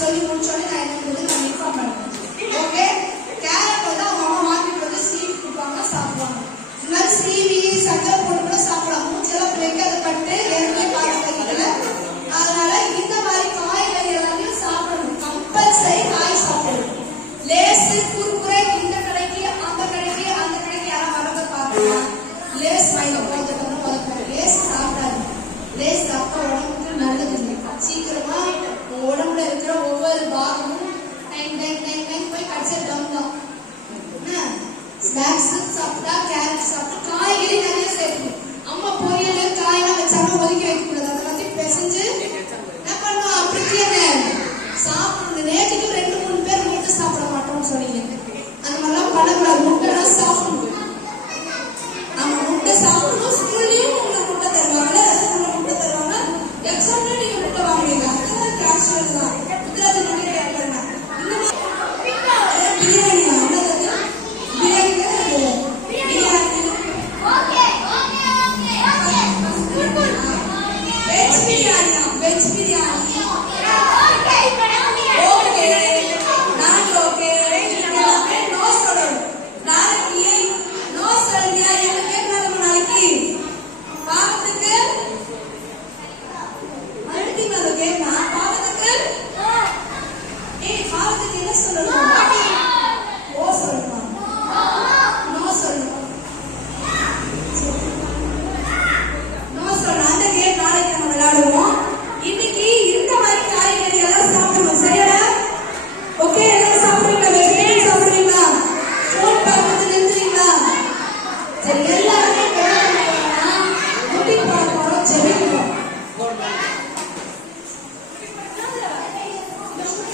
சொல்லி முடிச்சோடனே நான் என்ன நான் இன்ஃபார்ம் பண்ணுவேன். ஓகே, கேரட் வந்து அவங்க அம்மா வாங்கிட்டு வந்து சீவி கொடுப்பாங்க, சாப்பிடுவாங்க. இந்த மாதிரி சீவி சக்கரை போட்டு கூட சாப்பிடலாம். மூச்செல்லாம் வைக்காத பட்டு ஏற்கனவே பார்த்துக்கல. அதனால இந்த மாதிரி காய்கறி எல்லாமே சாப்பிடணும். கம்பல்சரி காய் சாப்பிடணும். லேசு குறுக்குறை இந்த கடைக்கு அந்த கடைக்கு அந்த கடைக்கு யாரும் வரத பார்க்கலாம். லேஸ் வாங்கி போதும் லேஸ் சாப்பிடாது. லேஸ் சாப்பிட்டா உடம்புக்கு நல்லது இல்லை. சீக்கிரமா உடம்புல இருக்கிற ஒவ்வொரு பாகமும் போய் கடிச்சு டவுன். ஸ்நாக்ஸ் சாப்பிட்டா கேரட் சாப்பிட்டா காய்கறி நிறைய சேர்க்கணும். அம்மா பொரியல் காயெல்லாம் வச்சாலும் ஒதுக்கி வைக்க கூடாது. அதை வந்து பிசைஞ்சு என்ன பண்ணுவோம், அப்படியே சாப்பிடணும். நேற்றுக்கு 2-3 பேர் முட்டை சாப்பிட மாட்டோம்னு சொன்னீங்க. அந்த மாதிரிலாம் பண்ணக்கூடாது. முட்டைலாம் சாப்பிடணும். நம்ம முட்டை சாப்பிடணும். ஸ்கூல்லையும் உங்களுக்கு முட்டை தருவாங்க, ஸ்கூல்ல முட்டை தருவாங்க, எக்ஸாம்ல நீங்க முட்டை வாங்குவீங்க. அதுதான் கேஷுவல் தான். முத்ராஜி நீங்க கேட்கறேன். இந்த மாதிரி பிரியாணி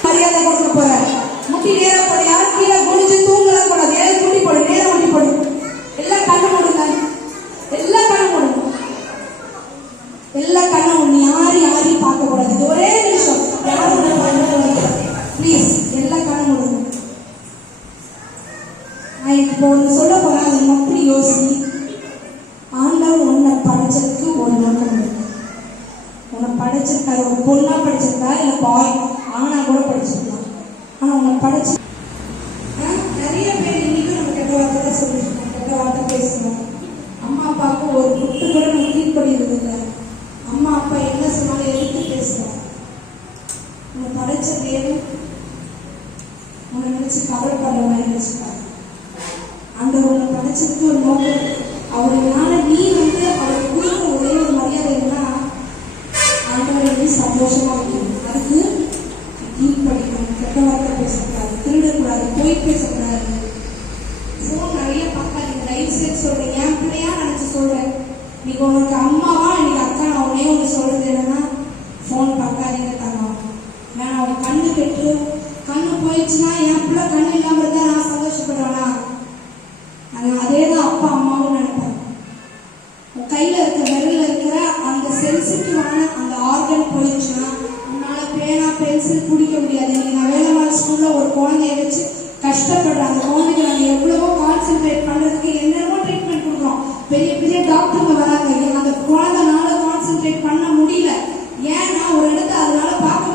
மரியாதை கொடுக்க போற. முட்டி நேரா போட, யாரும் கீழே குனிஞ்சு தூங்கலாம் கூடாது. ஏன் முட்டி போடு, நேரா முட்டி போடு. எல்லாம் கண்ணு மூடுங்க, எல்லாம் கண்ணு மூடுங்க, எல்லாம் கண்ணு மூடு. யாரையும் பார்க்க கூடாது. ஒரே நிமிஷம் யாரும் ப்ளீஸ், எல்லாம் கண்ணு மூடுங்க. நான் இப்போ ஒன்று சொல்ல போறேன், அதை அப்படி யோசி. ஆண்டவர் உன்னை படைச்சதுக்கு ஒரு நோக்கம் இருக்கு. உன்னை படைச்சிருக்காரு. ஒரு பொண்ணா படிச்சிருக்கா, இல்ல பாய் ஆனா கூட படிச்சிருக்கலாம். ஆனா உன்னை படைச்சு நிறைய பேர் இன்னைக்கு நம்ம கெட்ட வார்த்தை தான் சொல்லிருக்கோம், கெட்ட வார்த்தை பேசுறோம். அம்மா அப்பாவுக்கு ஒரு குட்டு கூட நம்ம கீழ்படுகிறது இல்லை. அம்மா அப்பா என்ன சொன்னாலும் எடுத்து பேசுறோம். உன்னை படைச்ச தேவன் உன்னை நினைச்சு கவலைப்படுற மாதிரி நினைச்சுக்காரு. அந்த உன்னை படைச்சதுக்கு ஒரு நோக்கம். அவருனால நீ வந்து அவருக்கு கொடுக்குற ஒரே ஒரு மரியாதை என்ன, சந்தோஷமா இருக்கணும். அதுக்கு கீழ்படிக்கணும், கெட்ட வார்த்தை பேசக்கூடாது, திருடக்கூடாது, பொய் பேசக்கூடாது, ஃபோன் நிறைய பார்க்காதீங்க, தயவு செய்து சொல்றேன். என் பிள்ளையா நினைச்சு சொல்றேன். இன்னைக்கு உனக்கு அம்மாவா இன்னைக்கு அக்கா நான் உடனே ஒன்று சொல்றது என்னன்னா, ஃபோன் பார்க்காதீங்க தங்கம். ஏன்னா அவன் கண்ணு கெட்டு கண்ணு போயிடுச்சுன்னா என் பிள்ளை கண்ணு இல்லாம இருந்தா நான் சந்தோஷப்படுறேனா? அதே தான் அப்பா அம்மாவும் நினைப்பாங்க. உன் கையில இருக்க விரல்ல இருக்கிற அந்த சென்சிட்டிவான அந்த ஆர்கன் போயிடுச்சுன்னா உன்னால பேனா பென்சில் பிடிக்க முடியாது. இன்னைக்கு நான் வேலைமாரி ஸ்கூல்ல ஒரு குழந்தைய வச்சு கஷ்டப்படுறேன். அந்த குழந்தைக்கு நாங்கள் எவ்வளவோ கான்சென்ட்ரேட் பண்றதுக்கு என்னென்னமோ ட்ரீட்மெண்ட் கொடுக்குறோம். பெரிய பெரிய டாக்டருங்க வராங்க. அந்த குழந்தைனால கான்சென்ட்ரேட் பண்ண முடியல. ஏன்னா ஒரு இடத்த அதனால பார்க்க